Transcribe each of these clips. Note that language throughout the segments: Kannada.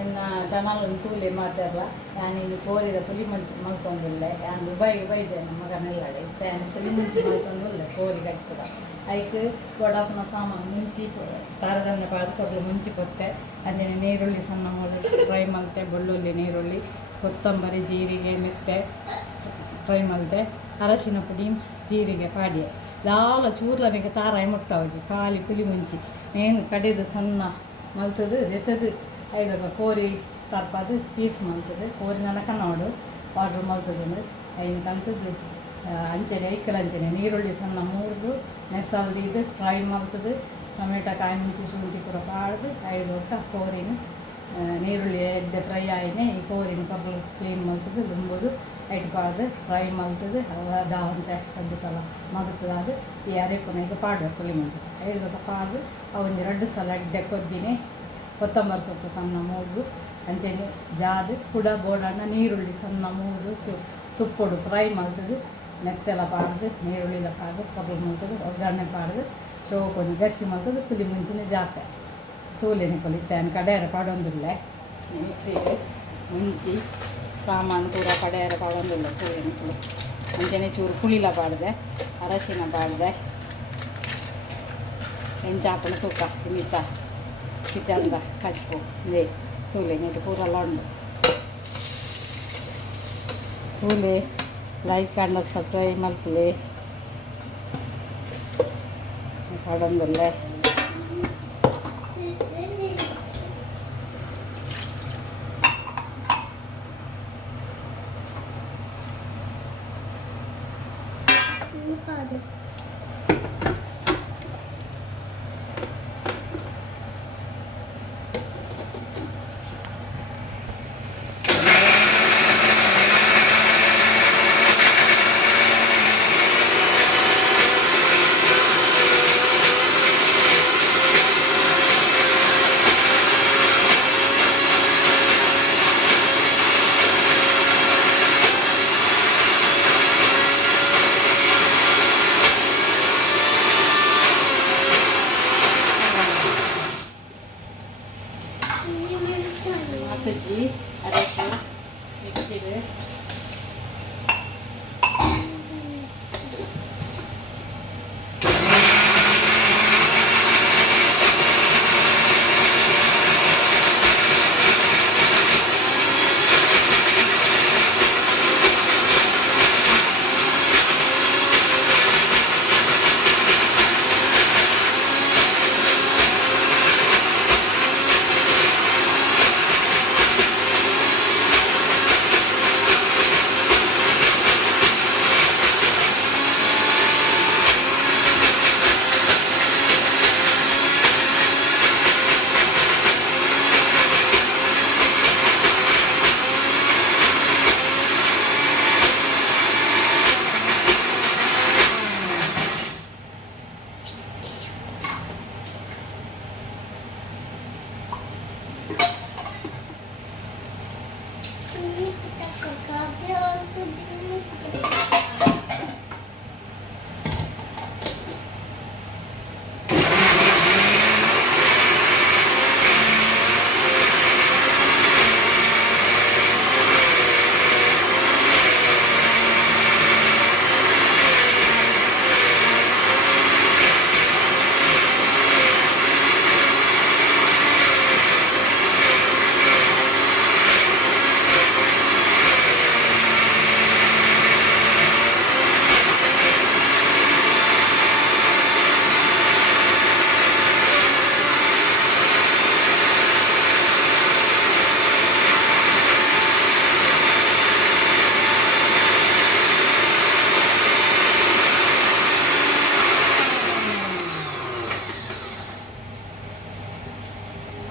ಎನ್ನ ಚಾನಲ್ ತೂಲೆ ಮಾತಾಡಲ್ಲ ನಾನು ಇಲ್ಲಿ ಕೋರಿದ ಪುಲಿ ಮುಂಚಿ ಮಲ್ತೊಂದಿಲ್ಲ ನಾನು ಬೈದೆ ನಮ್ಮ ಮಗನೆಲ್ಲ ನಾನು ಪುಲಿ ಮುಂಚಿ ಮಲ್ತೊಂದಿಲ್ಲ ಕೋರಿ ಕಚ್ಬಿಡ ಐಕ್ ಗೊಡಪ್ಪನ ಸಾಮಾನು ಮುಂಚಿ ತಾರದನ್ನ ಪಾದಕಬ್ಲು ಮುಂಚಿ ಕೊತ್ತೆ ಅಂಜನೆ ನೀರುಳ್ಳಿ ಸಣ್ಣ ಫ್ರೈ ಮಲ್ತೆ ಬೆಳ್ಳುಳ್ಳಿ ನೀರುಳ್ಳಿ ಕೊತ್ತಂಬರಿ ಜೀರಿಗೆ ಮೆತ್ತೆ ಫ್ರೈ ಮಲ್ತೆ ಅರಶಿನ ಪುಡಿ ಜೀರಿಗೆ ಪಾಡಿಯೆ ಲಾಲ ಚೂರ್ಲನಿಗೆ ತಾರಾಯಿ ಮುಟ್ಟವಜಿ ಖಾಲಿ ಪುಲಿ ಮುಂಚಿ ನೇನು ಕಡೆದು ಸಣ್ಣ ಮಲ್ತದು ಎತ್ತದು ಐದಾಗ ಕೋರಿ ತರ್ಪದು ಪೀಸ್ ಮಲ್ತದೆ ಕೋರಿ ನನಕ ನೋಡು ಆರ್ಡ್ರ್ ಮಲ್ತದಂದ್ರೆ ಐನು ಕಂತದ್ದು ಅಂಚನೆ ಐಕ್ಕಲ ಅಂಚನೆ ನೀರುಳ್ಳಿ ಸಣ್ಣ ಮೂರ್ದು ನೆಸಲ್ದಿದ್ದು ಫ್ರೈ ಮಲ್ತದು ಟೊಮೆಟೊ ಕಾಯಿ ಮುಂಚಿ ಶುಂಠಿ ಕೂಡ ಪಾಡ್ದು ಐದು ಕೋರಿನ ನೀರುಳ್ಳಿ ಎಡ್ಡೆ ಫ್ರೈ ಆಯ್ನೆ ಈ ಕೋರಿನ ಕಬ್ಬಲು ಕ್ಲೀನ್ ಮಲ್ತದು ದುಂಬುದು ಐಟ್ ಪಾಡ್ದು ಫ್ರೈ ಮಲ್ತದು ದಾವಂತ ಎರಡು ಸಲ ಮಗುತ್ತದಾದ ಈ ಅರೆಪುನೆಗೆ ಪಾಡ್ಬೇಕು ಪುಲಿ ಮುಂಚೆ ಐದು ಪಾಡ್ದು ಅವನು 2 ಸಲ ಎಡ್ಡೆ ಕೊದ್ದಿನಿ ಕೊತ್ತಂಬರಿ ಸೊಪ್ಪು ಸಣ್ಣ ಮೂಗು ಅಂಚೆನೆ ಜಾದು ಕುಡ ಬೋಡಣ್ಣ ನೀರುಳ್ಳಿ ಸಣ್ಣ ಮೂಗು ತುಪ್ಪೊಡು ಫ್ರೈ ಮಲ್ತದು ಮೆತ್ತೆಲ್ಲ ಪಾಡ್ದು ನೀರುಳ್ಳಿಲ ಪಾಡ್ದು ಕಬ್ಬು ಮಲ್ತದು ಒಗ್ಗರಣೆ ಪಾಡ್ದು ಶೋಕೊಂದು ಗಸಿ ಮಲ್ತದು ಪುಲಿ ಮುಂಚಿನ ಜಾಕ ತೂಲಿನ ಕೊಲಿತ್ತೇನೆ ಕಡೆಯರ ಪಾಡೊಂದಿಲ್ಲ ಮಿಕ್ಸಿಗೆ ಮುಂಚಿ ಸಾಮಾನು ಪೂರ ಕಡೆಯರ ಪಾಡೊಂದಿಲ್ಲ ತೂಲಿನ ಪುಳಿ ಅಂಚನೆ ಚೂರು ಪುಳಿಲ ಪಾಡ್ದೆ ಅರಶಿನ ಪಾಡ್ದೆ ಎಂಚಾಪನ ತೂಕ ಮಿತ ಕಿಚನ್ದ ಕಚ್ಪು ಇದೇ ತೂಲೆ ನೀಟು ಪೂರೆಲ್ಲ ಉಂಡು ತೂಲೆ ಲೈಕ್ ಅಂಡ ಸಬ್ಸ್ಕ್ರೈಬ್ ಮಲ್ಪುಲೆ ಪಾಡೊಂದಿಲ್ಲ ಅಪ್ಪಜ್ಜಿ ಅರಸು ಮಿಕ್ಸಿಗೆ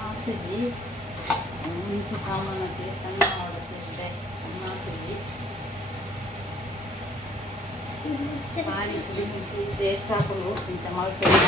ಅಪ್ಪಜ್ಜಿ ಮುಂಚೆ ಸಾಮಾನಕ್ಕೆ ಸಣ್ಣ ಮಾಡೋಕ್ಕೆ ಸಣ್ಣ ಅಪ್ಪಜ್ಜಿ ಪಾನಿಪುರಿ ಮುಂಚೆ ಟೇಸ್ಟ್ ಹಾಕೊಂಡು ಇಂಚ ಮಾಡ್ಕೊಂಡು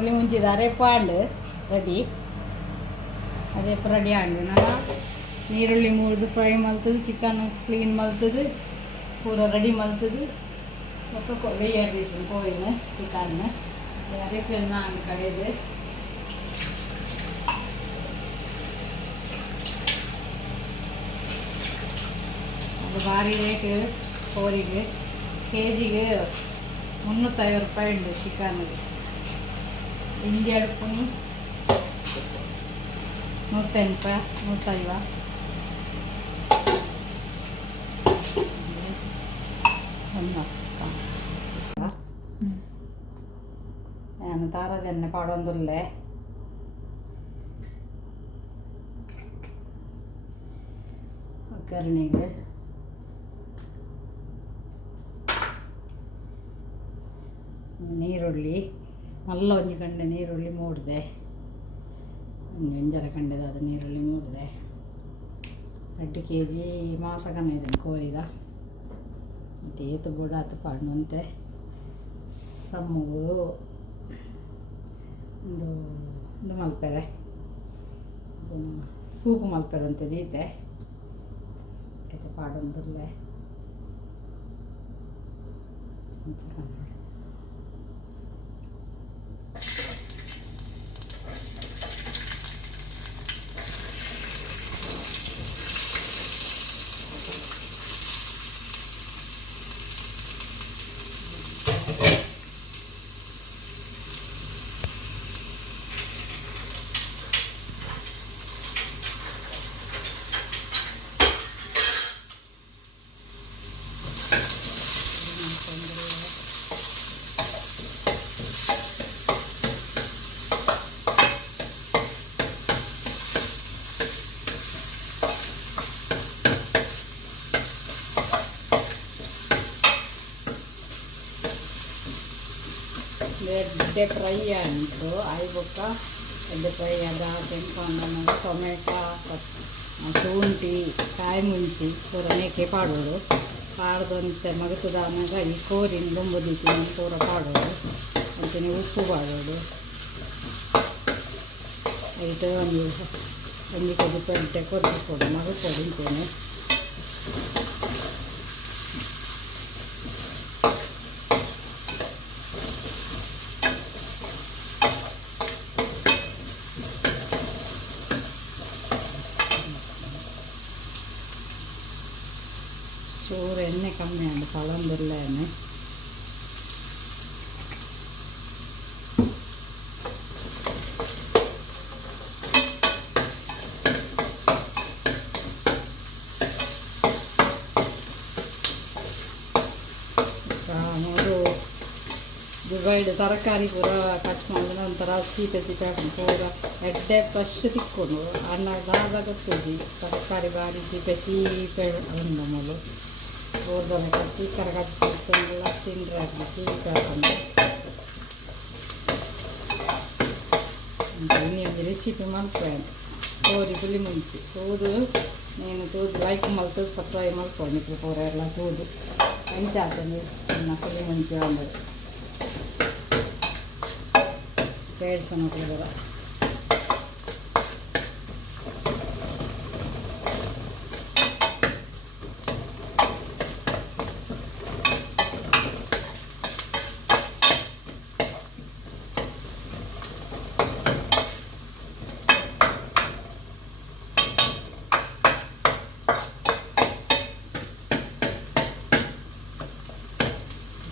ಪುಳಿ ಮುಂಚಿದ ಅರೆಪಾಂಡು ರೆಡಿ ಅರೆಪ ರೆಡಿ ಆಂಡು ನಾನು ನೀರುಳ್ಳಿ ಮುರಿದು ಫ್ರೈ ಮಲ್ತದು ಚಿಕನ್ ಕ್ಲೀನ್ ಮಲ್ತದು ಪೂರ ರೆಡಿ ಮಲ್ತದು ಮತ್ತು ಬೇಯಿಟ್ಟು ಕೋಯಿನ ಚಿಕನ್ ಅರೆಪೆನ್ನ ಹಂಗೆ ಕಡೆದು ಅದು ಭಾರಿ ರೇಟ್ ಕೋರಿಗೆ ಕೆಜಿಗೆ 350 ರೂಪಾಯಿ ಉಂಟು ಚಿಕನ್ ಇಂಡಿಯಾ ಪುನಿ 110 ರೂಪಾಯಿ 150 ನಾನು ತಾರಾಜನ್ನೆ ಪಾಡೊಂದುಲ್ಲೆ ಒಗ್ಗರಣೆಗೆ ನೀರುಳ್ಳಿ ಮಲ್ಲ ಒಂಜಿ ಕಂಡೆ ನೀರುಳ್ಳಿ ಮೂಡಿದೆ ಒಂಜರ ಕಂಡೆದ ಅದು ನೀರುಳ್ಳಿ ಮೂಡಿದೆ 2 kg ಮಾಸಕನ ಇದೆ ಕೋರಿದ ಮತ್ತು ಏತು ಬುಡ ಅದು ಪಣ್ಣಂತೆ ಸಮ್ಮಗು ಒಂದು ಮಲ್ಪೆರೆ ಸೂಪು ಮಲ್ಪೆರೆ ಅಂತ ದೀತೆ ಮತ್ತೆ ಪಾಡೊಂದುಲ್ಲೆ ಎಡ್ಡೆ ಫ್ರೈ ಅಂಟು ಐಬೊಕ್ಕ ಎಡ್ಡೆ ಫ್ರೈ ಅದ ತೆಂಕೊಂಡು ಟೊಮೆಟೊ ಶುಂಠಿ ಕಾಯಿ ಮುಂಚಿ ಪೂರ ಮೇಕೆ ಪಾಡೋಡು ಪಾಡ್ದಂತೆ ಮಗತುದಾನಾಗ ಈ ಕೋರಿನ ದೊಂಬುದಿತ್ತು ಪೂರ ಪಾಡೋಡು ಅಂತೀನಿ ಉಪ್ಪು ಪಾಡೋಡು ಐತೆ ಒಂದು ಕೆಜಿ ಪೆಂಟೆ ಕೊಟ್ಟು ಮಗು ಕೊಡಿಂತೇನೆ ಚೂರು ಎಣ್ಣೆ ಕಮ್ಮಿ ಉಂಟು ಪಳಂಬುಲ್ಲ ಎಣ್ಣೆ ನೋಡು ದುಬೈಡ್ ತರಕಾರಿ ಪೂರ ಕಟ್ ಮಾಡಿದ್ರೆ ಒಂಥರ ಸೀಪೆ ಸೀಪೆ ಹಾಕೊಂಡು ಪೂರ ಎಡ್ಡೆ ಫ್ರೆಶ್ ತಿಕ್ಕೊಂಡು ಅನ್ನ ದಾದ ಗೊತ್ತಿದ್ದಿ ತರಕಾರಿ ಬಾರಿ ಸೀಪೆ ಸೀಪೆ ಅಂದಮಲು ಗೋರ್ದನೆ ಚೀಕರ ಕಟ್ಟಿಲ್ಲ ತಿಂಡ್ರೆ ಹಾಕಿ ಸೀಪೆ ಹಾಕೊಂಡು ಇನ್ನೊಂದು ರೆಸಿಪಿ ಮಾಡ್ತೇನೆ ಕೋರಿ ಪುಲಿ ಮುಂಚಿ ತೂದು నేను తూదు లైక్ మలుతూ సబ్స్క్రైబ్ ಮಾಡ್ಕೊಂಡು ಪೂರ ಎಲ್ಲ ತೂದು ಹೆಂಚಾಗ್ತದೆ ನನ್ನ ಪುಲಿ ಮುಂಚಿ ಅಂದರೆ ಬೇಡ್ಸೋಣ ಕೂಡ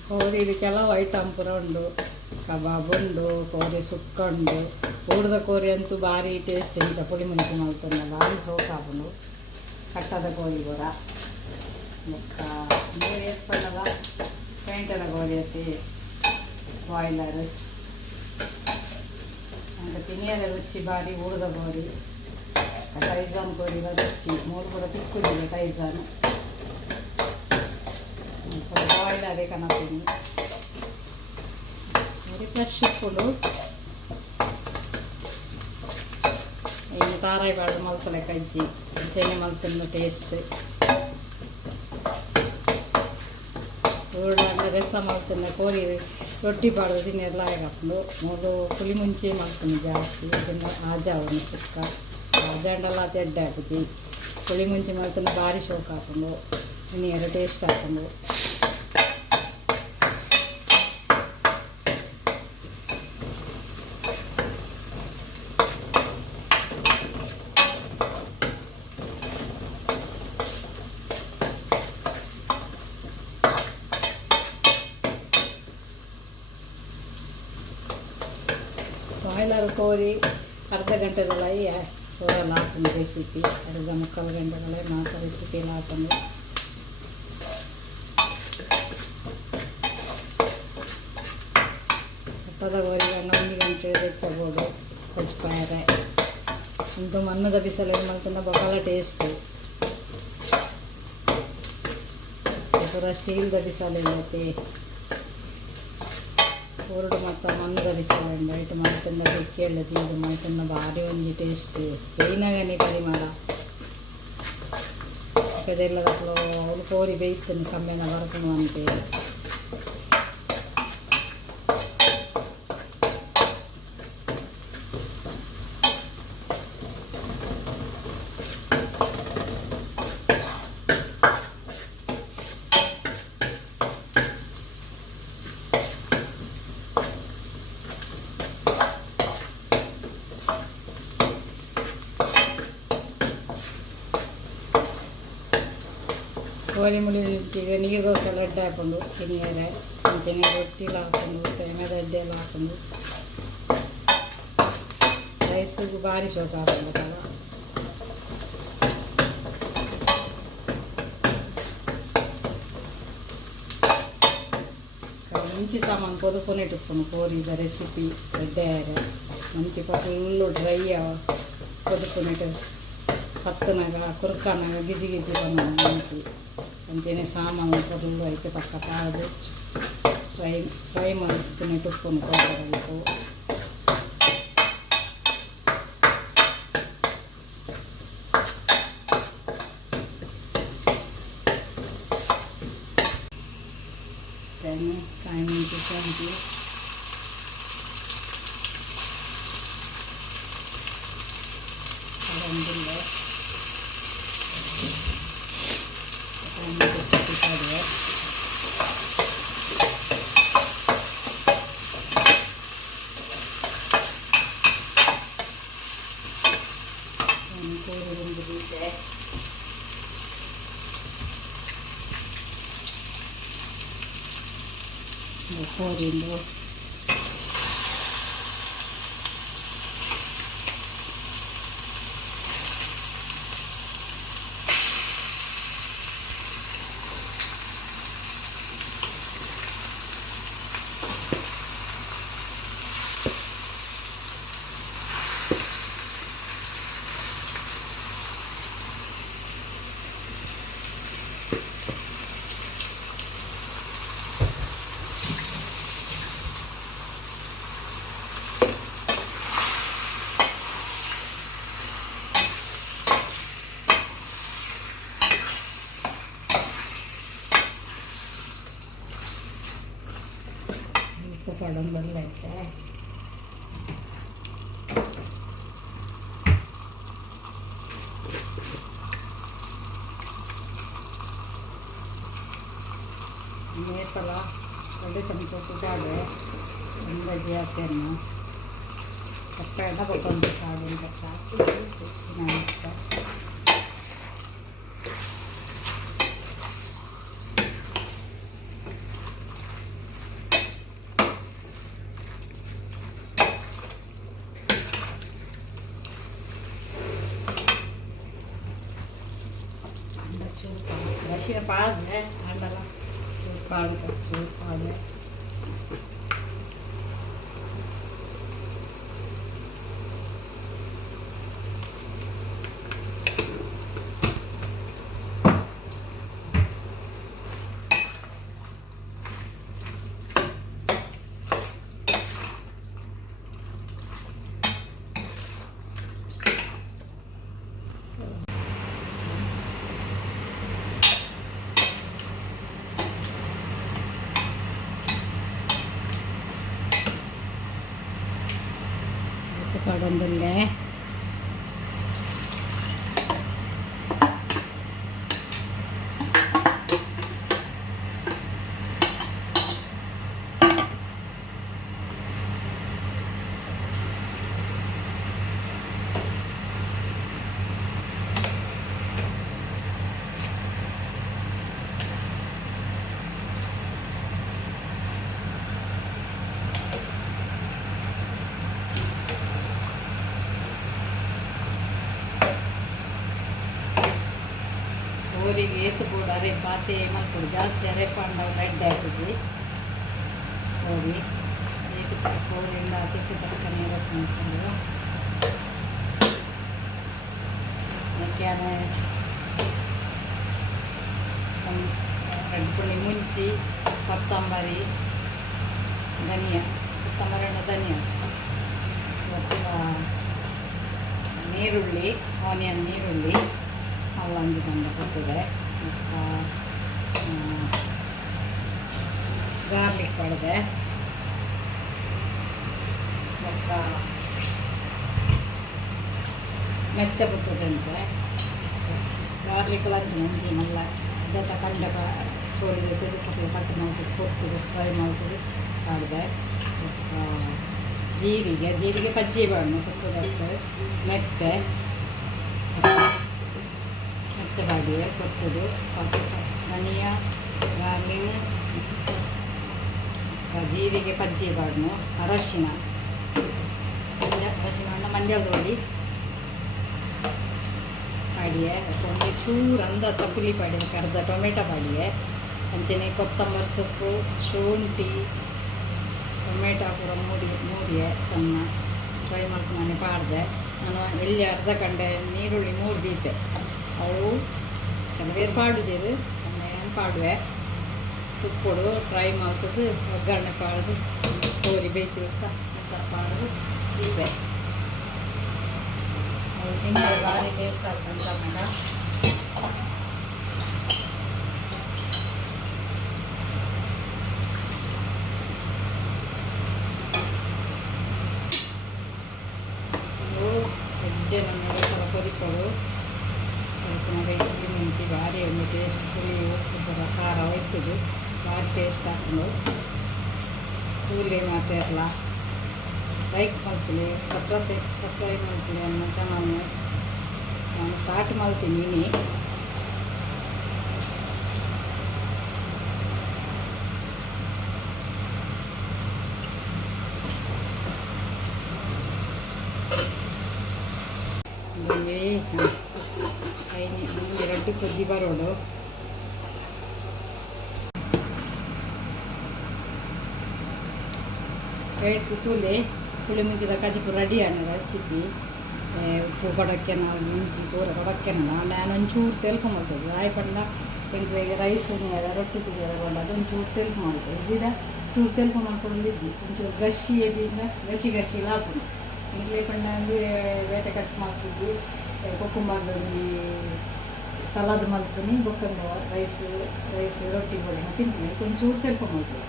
ಕೋರಿ ಕೆಲವು ಐಟಮ್ ಪೂರ ಉಂಡು ಕಬಾಬ್ ಉಂಡು ಕೋರಿ ಸುಕ್ಕ ಉಂಡು ಊಡ್ದ ಕೋರಿ ಅಂತೂ ಭಾರಿ ಟೇಸ್ಟ್ ಇಂಚ ಪುಳಿ ಮುಂಚಿ ಮಾಡ್ತಾನೆ ಭಾರಿ ಸೋಕಾಪುಂಡು ಕಟ್ಟದ ಕೋರಿ ಪೂರ ಮುಕ್ಕ ನೀರು ಏರ್ಪಡಲ್ಲ ಪೇಂಟದ ಕೋರಿ ಐತಿ ಬಾಯ್ಲರ್ ಅಂತ ತಿನಿಯದ ರುಚಿ ಭಾರಿ ಊಡ್ದ ಕೋರಿ ಟೈಜಾನ್ ಕೋರಿ ರುಚಿ ಮೂರು ಕೂಡ ತಿಕ್ಕುದಿಲ್ಲ ಟೈಜಾನ್ ಬಾಯ್ಲರೇ ಕನತೀನಿ ಫ್ರೆಶ್ ಇಟ್ಕೊಂಡು ಇನ್ನು ತಾರಾಯಿ ಬಾಳ ಮಲ್ಪಲೆ ಕಜ್ಜಿ ತೆನೆ ಮಲ್ಪನ್ನು ಟೇಸ್ಟ್ ಊರ್ಡ ರಸ ಮಲ್ಪನ್ನ ಕೋರಿ ರೊಟ್ಟಿ ಬಾಡೋದು ತಿನ್ನೆಲ್ಲ ಹಾಕೊಂಡು ಮೊದಲು ಪುಳಿ ಮುಂಚೆ ಮಾಡ್ಕೊಂಡು ಜಾಸ್ತಿ ಅದನ್ನು ಆಜಾವನ್ನು ಸುಕ್ಕ ಆಜಾಂಡೆಲ್ಲ ತೆಡ್ಡೆ ಹಾಕಿ ಪುಳಿ ಮುಂಚೆ ಮಾಡ್ಕೊಂಡು ಭಾರಿ ಶೋಕ್ ಹಾಕೊಂಡು ಇನ್ನೇನು ಟೇಸ್ಟ್ ಹಾಕೊಂಡು ಬಾಯ್ಲರ್ ಕೋರಿ ಅರ್ಧ ಗಂಟೆಗಳ ಸೋರೆಲ್ಲ ಹಾಕೊಂಡು ರೆಸಿಪಿ ಅರ್ಧ ಮುಕ್ಕಾಲು ಗಂಟೆಗಳ ನಾಲ್ಕು ರೆಸಿಪಿ ಎಲ್ಲ ಹಾಕೊಂಡು ಪದವರಿಗೆ 1 ಗಂಟೆ ಬೆಚ್ಚಬೋದು ಕೊಚ್ಪಾಯರೆ ಇಂದು ಮಣ್ಣದ ಬಿಸಿಲು ಏನು ಮಾಡ್ಕೊಂಡು ಬಹಳ ಟೇಸ್ಟು ಪೂರ ಸ್ಟೀಲ್ದ ಬಿಸಿಲು ಇಲ್ಲತ್ತೆ ಊರುಡು ಮತ್ತು ಮಣ್ಣದ ಬಿಸಿಲು ಇಟ್ಟು ಮಾಡ್ಕೊಂಡು ಕೇಳದು ಇದು ಮಾಡ್ಕೊಂಡು ಭಾರಿ ಒಂದು ಟೇಸ್ಟ್ ಬೇಯಿನಾಗನಿ ಪರಿಮಾಣ ಅದೆಲ್ಲ ಅವಳು ಕೋರಿ ಬೇಯ್ತಾನೆ ಕಮ್ಮಿನ ಬರ್ಕೊಂಡು ಅಂತೇಳಿ ಕೋಳಿ ಮುಳಿಗೆ ನೀರು ದೋಸೆ ಎಲ್ಲ ಅಡ್ಡ ಹಾಕೊಂಡು ತಿನ್ನಿಯರೆ ತಿನ್ನಿ ರೊಟ್ಟಿಲ್ಲ ಹಾಕೊಂಡು ಸೇಮೆದ ಅಡ್ಡೆ ಎಲ್ಲ ಹಾಕೊಂಡು ರೈಸಿಗೆ ಭಾರಿ ಶೋಕ ಹಾಕೊಂಡಲ್ಲ ಮುಂಚೆ ಸಾಮಾನು పొదుపునేట్టుకుని కోరిద రెసిపీ రెడ్డారు మంచి ఫుల్ డ్రై పొదుపునేట్టు పత్తనగా కురుక్కనగా గిజి గిజి మంచి అంతేనే సామాను పొదులు అయితే పక్క కాదు ఫ్రై మలుపుకునేట్టుకుని కోరలకు కాయ మంచి సంచి అందులో ಕೋರಿಂದು ಪಡಂ ಬರಲೈತೆ ಮೇತಲ 2 ಚಮಚ ಕುಟಾಡೆ ಅಂದಾಜಿ ಹಾಕ್ತೇನೆ ಕಪ್ಪೆಣ್ಣ ಕೊತ್ತಂಬರಿ ಕಾಳು ಹಾಕಿ paada andala paada ಪಾಡೊಂದುಲ್ಲೆ ಕೋರಿಗೆ ಏತು ಕೂಡ ಅರೆಪ ಆತೆ ಮಲ್ಪಡು ಜಾಸ್ತಿ ಅರೆಪ ಅಂಡಾಗ ಎಡ್ಡೆ ಹಾಕುಜಿ ಕೋರಿ ಏತು ಕೋರಿಂದ ತಿಕ್ಕು ತನಕನೇ ರೊಟ್ಟು ಮಾಡ್ಕೊಂಡು ಪುಳಿ ಮುಂಚಿ ಕೊತ್ತಂಬರಿ ಧನಿಯಾ ಕೊತ್ತಂಬರಿ ಧನಿಯಾ ಮತ್ತು ನೀರುಳ್ಳಿ ಆನಿಯನ್ ನೀರುಳ್ಳಿ ಅವು ಅಂಜು ತಂದು ಕೊಡ್ತದೆ ಮತ್ತು ಗಾರ್ಲಿಕ್ ಪಡೆದೆ ಮತ್ತು ಮೆತ್ತೆ ಬರ್ತದೆ ಅಂತ ಗಾರ್ಲಿಕ್ ಲಂಚು ಅಂಜಿ ಮಲ್ಲ ಅದೆಲ್ಲ ಕಂಡ ಕೋಳಿಗೆ ತೆಗೆದುಕೊಂಡು ಕಟ್ ಮಾಡ್ಬಿಟ್ಟು ಕೊಡ್ತೀವಿ ಫ್ರೈ ಮಾಡ್ತೀವಿ ಮಾಡಿದೆ ಮತ್ತು ಜೀರಿಗೆ ಪಜ್ಜಿ ಬಾಣು ಕೊತ್ತದ ಮೆತ್ತೆ ಬಾಡಿಗೆ ಕೊತ್ತದು ಧನಿಯಾ ಗಾರ್ಲಿಕ್ ಜೀರಿಗೆ ಪಜ್ಜಿ ಬಾಡ್ನು ಅರಶಿನ ಮಂಜಲ್ ಪೊಡಿ ಪಾಡಿಯೆ ಒಂದು ಚೂರು ಅಂದ ಪುಲಿ ಪಾಡಿ ಅರ್ಧ ಟೊಮೆಟೊ ಪಾಡಿಯೆ ಅಂಚನೆ ಕೊತ್ತಂಬರಿ ಸೊಪ್ಪು ಶುಂಠಿ ಟೊಮೆಟೊ ಕೂಡ ಮೂಡಿಯೆ ಸಣ್ಣ ಫ್ರೈ ಮಾಡ್ಕೊಂಡು ಪಾಡ್ದೆ ನಾನು ಎಲ್ಲಿ ಅರ್ಧ ಕಂಡೆ ನೀರುಳ್ಳಿ ಮೂರು ದೀತೆ ಅವು ಕೆಲವೇರು ಪಾಡುಜೇರು ನಾನು ಪಾಡುವೆ ತುಪ್ಪಡು ಫ್ರೈ ಮಾಡ್ತದೆ ಒಗ್ಗರಣೆ ಪಾಡ್ದು ಕೋರಿ ಬೇಯ್ತಿರುತ್ತ ಹೆಸರು ಪಾಡ್ದು ದೀಪೆ ಅದು ತಿಂದರೆ ಭಾರಿ ಟೇಸ್ಟ್ ಆಗ್ತದೆ ಟೊಮೆಟೊ ಎಡ್ಡೆ ನನ್ನ ಸ್ವಲ್ಪ ಕೊದಿಪ್ಪಡು ಮುಂಚೆ ಭಾರಿ ಒಂದು ಟೇಸ್ಟ್ ಪುಳಿ ಉಪ್ಪು ಖಾರ ಒಯ್ತದೆ ಭಾರಿ ಟೇಸ್ಟ್ ಹಾಕೊಂಡು ಕೂಲಿ ಮಾತಾಡಲ್ಲ ಲೈಕ್ ಮಾಡ್ತೀನಿ ಸಬ್ಸ್ಕ್ರೈಬ್ ಮಾಡ್ತೀನಿ ನನ್ನ ಚಾನಲ್ನ ನಾನು ಸ್ಟಾರ್ಟ್ ಮಾಡ್ತೀನಿ ನೀ ರೊಟ್ಟಿ ಕೊದ್ದಿ ಬರೋಡು ಎರಡು ತೂಲೆ ಪುಳಿಮುಂಚಿದ ಕಜಿಪು ರೆಡಿ ಆನ ರೆಸಿಪಿ ಉಪ್ಪು ಕೊಡೋಕ್ಕೆ ನಾವು ಮುಂಚಿ ಪೂರ ಕೊಡೋಕ್ಕೆ ನಾನು ಒಂಚೂರು ತೆಲ್ಕು ಮಾಡ್ತೇವೆ ಆಯ್ ಪಂಡ ಎಂಟು ರೈಸ್ ರೊಟ್ಟಿ ಕುಡಿಯೋದ ಅದೊಂಚೂರು ತೆಲ್ಕು ಮಾಡ್ತೇವೆ ಜೀರ ಚೂರು ತೆಲ್ಕು ಮಾಡ್ಕೊಂಡು ಇಜ್ಜಿ ಒಂಚೂರು ಗಸಿ ಎದಿಂದ ಗಸಿ ಲಾಪುದು ಇಂಟ್ಲೇ ಪಂಡ ಅಂದರೆ ಬೇಟೆ ಕಷ್ಟ ಮಾಡ್ತಿದ್ವಿ ಕೊಕ್ಕುಂಬಾರ್ದು ಸಲಾದ್ ಮಾಡ್ತೀನಿ ಬೊಕ್ಕಂದು ರೈಸ್ ರೊಟ್ಟಿ ಬೋಡ ತಿಂತೀನಿ ಒಂಚೂರು ತೆಲ್ಕೊಂಡ್ಬಿಡ್ತೀವಿ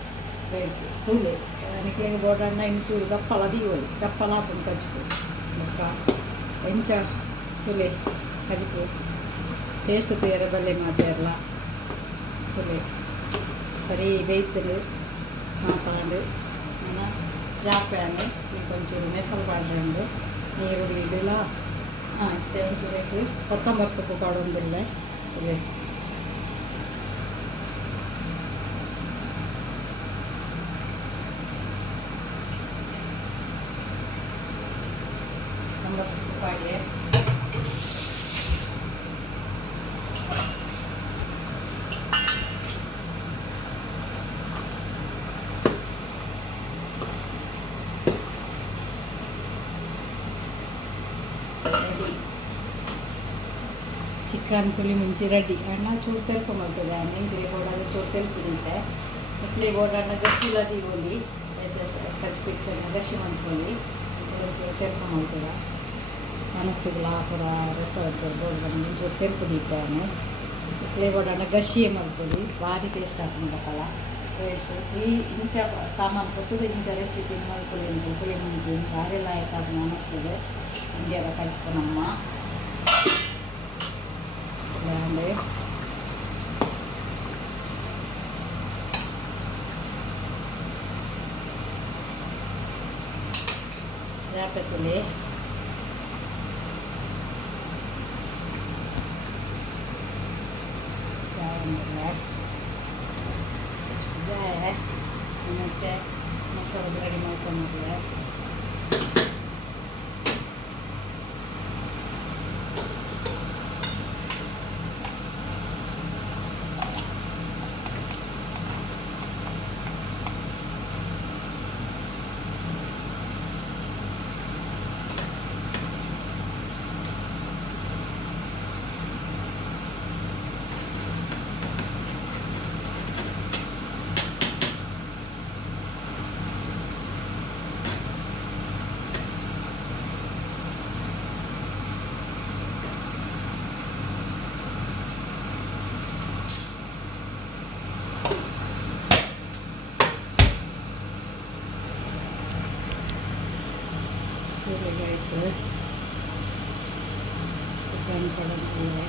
ರೈಸ್ ತುಳ್ಳಿ ಅದಕ್ಕೆ ಬೋಡಣ್ಣ ಇಂಚೂರು ದಪ್ಪಲ ದೀವೋಳಿ ದಪ್ಪಲ ಹಾಕೊಂಡು ಕಜ್ಪು ಬೊಕ್ಕ ಎಂಚ ತುಲೆ ಕಜ್ಪು ಟೇಸ್ಟ್ ತೇರ ಬಲ್ಲೆ ಮಾತಾಡಲ್ಲ ತುಲೆ ಸರಿ ಬೇಯ್ತರು ಮಾತಾಡು ನಾನು ಜಾಪೆಣ್ಣೆ కొంచెం మెసలు పాడండి ನೀರುಳ್ಳಿ ಇದೆಲ್ಲ ಒಂಚೂರು ಕೊತ್ತಂಬರಿ ಸೊಪ್ಪು ಪಾಡೊಂದಿಲ್ಲ ಇದೆ ಕೊತ್ತಂಬರಿ ಸೊಪ್ಪು ಪಾಡಿ ಚಿಕನ್ ಪುಳಿಮುಂಚಿ ರೆಡಿ ಅಣ್ಣ ಚೂರು ತೆಲ್ಕೊಂಬರ್ತದೆ ನೆಂಜಿ ಬೋಡಾದ ಚೂರು ತೆಲ್ಕೊಂಡಿದ್ದೆ ಇಡ್ಲಿ ಬೋಡಣ್ಣ ಗಸಿಲ ದೀವೋಲಿ ಕಚ್ಬಿಡ್ತೇನೆ ಗಸಿ ಮಾಡ್ಕೊಳ್ಳಿ ಚೂರು ತೆಲ್ಕೊಂಬರ್ತದೆ ಮನಸ್ಸುಗಳ ಪುರ ರಸ ಬೋಡಣ್ಣ ಚೂರು ತೆಲ್ಕೊಂಡಿದ್ದಾನೆ ಇಡ್ಲಿ ಬೋಡಣ್ಣ ಗಸಿ ಮಾಡ್ಕೊಳ್ಳಿ ಭಾರಿ ಟೇಸ್ಟ್ ಆಗ್ತದಲ್ಲ ಫ್ರೆಶ್ ಈ ಇಂಚ ಸಾಮಾನು ಕೊಟ್ಟದು ಇಂಚ ರೆಸಿಪಿ ಮಾಡ್ಕೊಳ್ಳಿ ಪುಳಿ ಮುಂಚಿ ಭಾರಿ ಲಾಯಕ್ ಅದು ಅನಿಸ್ತದೆ ಇಂಡಿಯಾದ ಕಲಿಸ್ಕೊನಮ್ಮ ಅಂದರೆ ಜಾಪೆತ್ತಲಿ ಜಾಯ ಮತ್ತು ಮಸಾಲೆ ರೆಡಿ ಮಾಡ್ಕೊಂಡಿದ್ದೆ ರೈಸ್ ಚಿಕನ್ ಕೊಡೋದಿಲ್ಲ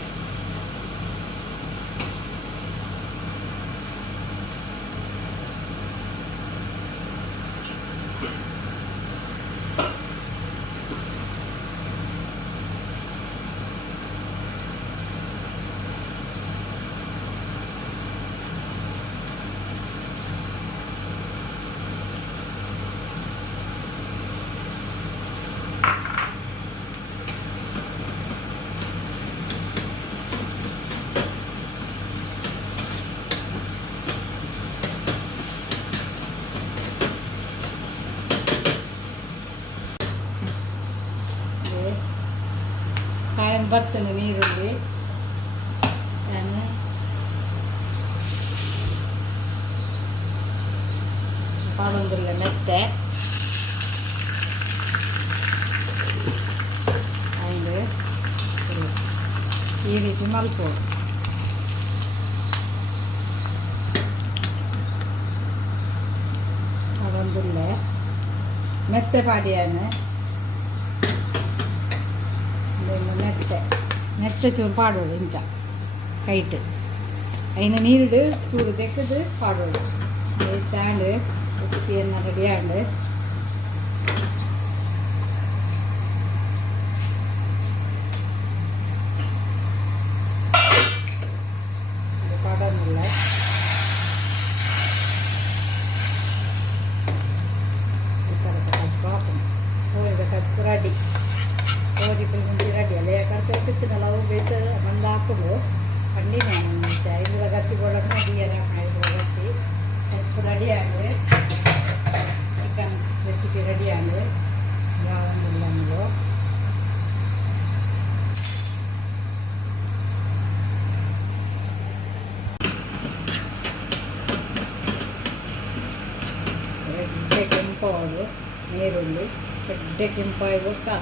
ಕಾಯಂ ಬರ್ತದೆ ನೀರಲ್ಲಿ ನಾನು ಪಾಡೊಂದಿಲ್ಲ ಮೆತ್ತೆ ಆಯ್ತು ಈ ರೀತಿ ಮಲ್ಪೋದು ಪಾಡೊಂದಿಲ್ಲ ಮೆತ್ತೆ ಪಾಡಿಯಾನೆ மெத்த சூடு பாடுவது இந்த கைட்டு അതിന് നീരിട് ചൂട് തെക്കത് പാടുള്ളൂ ചാണ്ട് റെസിപ്പി എല്ലാം റെഡിയാണ്ട് പാടൊന്നുമില്ല റെഡി ಮುಂಚೆ ರೆಡಿ ಅಲ್ಲ ಯಾಕಂದ್ರೆ ತಿನ್ನ ನಾವು ಬೇಯಿಸ ಬಂದು ಹಾಕೊಂಡು ಕಣ್ಣಿನ ಐದು ಗಸಿ ಒಳಗೆ ಅಡಿಯಲ್ಲ ಐದು ಗಸಿ ಸ್ವಲ್ಪ ರೆಡಿ ಆದರೆ ಚಿಕನ್ ರೆಸಿಪಿ ರೆಡಿ ಆದರೆ ಯಾವೊಂದಿಲ್ಲ ನೀವು ಕೆಂಪು ನೀರುಳ್ಳಿ ಸಡ್ಡೆ ಕೆಂಪಾಗಿ ಗೊತ್ತಾ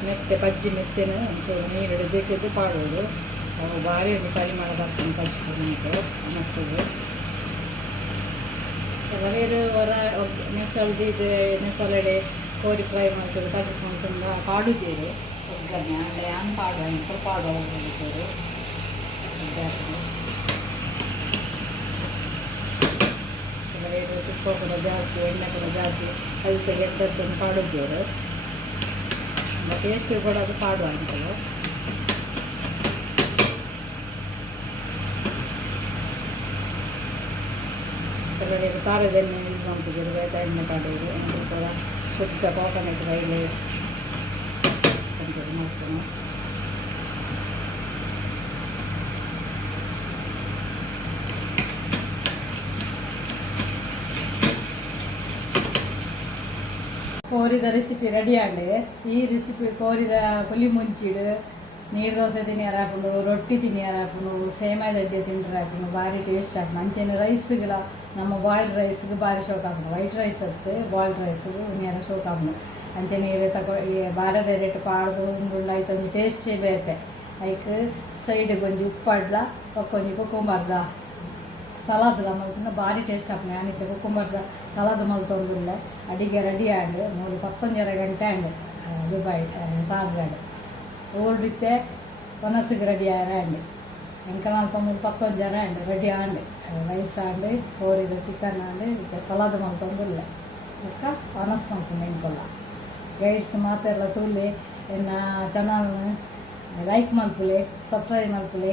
ಮೆತ್ತೆ ಬಜ್ಜಿ ಮೆತ್ತೆನೂ ಒಂಚೂರು ನೀರು ಬೇಕಿದ್ದು ಪಾಡೋದು ಅವು ಭಾರಿ ಒಂದು ಪರಿಮಳ ಬರ್ತದೆ ಕಚ್ಕೊಂಡು ಮನಸ್ಸಿಗೆ ಕೆಲವರು ಹೊರ ನೆಸಲ್ದು ಇದು ನೆಸಲೆಡೆ ಕೋರಿ ಫ್ರೈ ಮಾಡ್ತಾರೆ ಕಚ್ಕೊಂಡು ತುಂಬ ಪಾಡುತ್ತೀರಿ ಒಗ್ಗರಣೆ ಅಂದರೆ ಹಂಗೆ ಪಾಡುವ ಅಂತ ಪಾಡುವ ಹೋಗ್ತಾರೆ ಕೆಲವರು ತುಪ್ಪ ಕೂಡ ಜಾಸ್ತಿ ಎಣ್ಣೆ ಕೂಡ ಜಾಸ್ತಿ ಅದಕ್ಕೆ ಎದ್ದದ್ದನ್ನು ಪಾಡುತ್ತೀರು ಟೇಸ್ಟ್ ಕೂಡ ಅದು ಪಾಡುವ ಅಂತಲ್ಲ ಕೆಲವರಿಗೆ ಖಾರದ ಎಣ್ಣೆ ಯೂಸ್ ಮಾಡ್ತಿದ್ದಾರೆ ಎಣ್ಣೆ ಪಾಡೋದು ಕೂಡ ಶುದ್ಧ ಕೋಕೋನಟ್ ರೈಲು ಅಂತ ಮಾಡ್ತೇನೆ ಕೋರಿದ ರೆಸಿಪಿ ರೆಡಿ ಆಗಿ ಈ ರೆಸಿಪಿ ಕೋರಿದ ಪುಲಿ ಮುಂಚಿಡು ನೀರು ದೋಸೆ ತಿನ್ನಿಯಾರು ಹಾಕೊಂಡು ರೊಟ್ಟಿ ತಿನ್ನಿಯಾರು ಹಾಕೊಂಡು ಸೇಮಾಯಿ ದಡ್ಡಿ ತಿಂಡ್ರೆ ಹಾಕೊಂಡು ಭಾರಿ ಟೇಸ್ಟ್ ಆಗ್ತದೆ ಅಂಚೆನ ರೈಸ್ಗೆಲ್ಲ ನಮ್ಮ ಬಾಯ್ಲ್ಡ್ ರೈಸ್ಗೆ ಭಾರಿ ಶೋಕ್ ಆಗ್ತದೆ ವೈಟ್ ರೈಸ್ ಅತ್ತೆ ಬಾಯ್ಲ್ಡ್ ರೈಸ್ಗೆ ಉನ್ಯಾರ ಶೋಕ್ ಆಗ್ತದೆ ಅಂಚೆ ನೀರು ಈ ಬಾರದ ರೇಟ್ ಪಾಡ್ದು ಉಂಡುಂಡಾಯ್ತು ಒಂದು ಟೇಸ್ಟೇ ಬೇತೆ ಅದಕ್ಕೆ ಸೈಡಿಗೆ ಒಂಜಿ ಉಪ್ಪಾಡ್ಲ ಒಕ್ಕೊಂಜಿ ಕೊಕೊಂಬರ್ದ ಸಲಾದ್ ಮಲ್ತಿನ ಭಾರಿ ಟೇಸ್ಟ್ ಹಾಕ್ನೆ ಅನಿತೆ ಕುಕ್ಕುಂಬರ್ದ ಸಲಾದ್ ಮಲ್ತೊಂದುಲ್ಲ ಅಡಿಗೆ ರೆಡಿ ಆಂಡ್ ಮೂರು 11 ಗಂಟೆ ಆಂಡ್ ದುಬಾಯ್ ಸಾರ್ಗಾಡು ಓಲ್ಡಿತ್ತೆ ಪನಸಿಗೆ ರೆಡಿ ಆಂಡ್ ಎಂಕ ನಾಲ್ಕು 11 and ready and rice and ಕೋರಿದ ಚಿಕನ್ ಆಂಡ್ ಇದಕ್ಕೆ ಸಲಾದ್ ಮಲ್ತೊಂದುಲ್ಲ ಅದಕ್ಕೆ ಪನಸ್ ಮಾಡ್ತೀನಿ ಎಂಕೊಲ್ಲ ಗೈಡ್ಸ್ ಮಾತೆಲ್ಲ ತುಳ್ಳಿ ಎನ್ನ ಚಾನಲ್ನ ಲೈಕ್ ಮಲ್ಪುಲೆ ಸಬ್ಸ್ಕ್ರೈಬ್ ಮಲ್ಪುಲೆ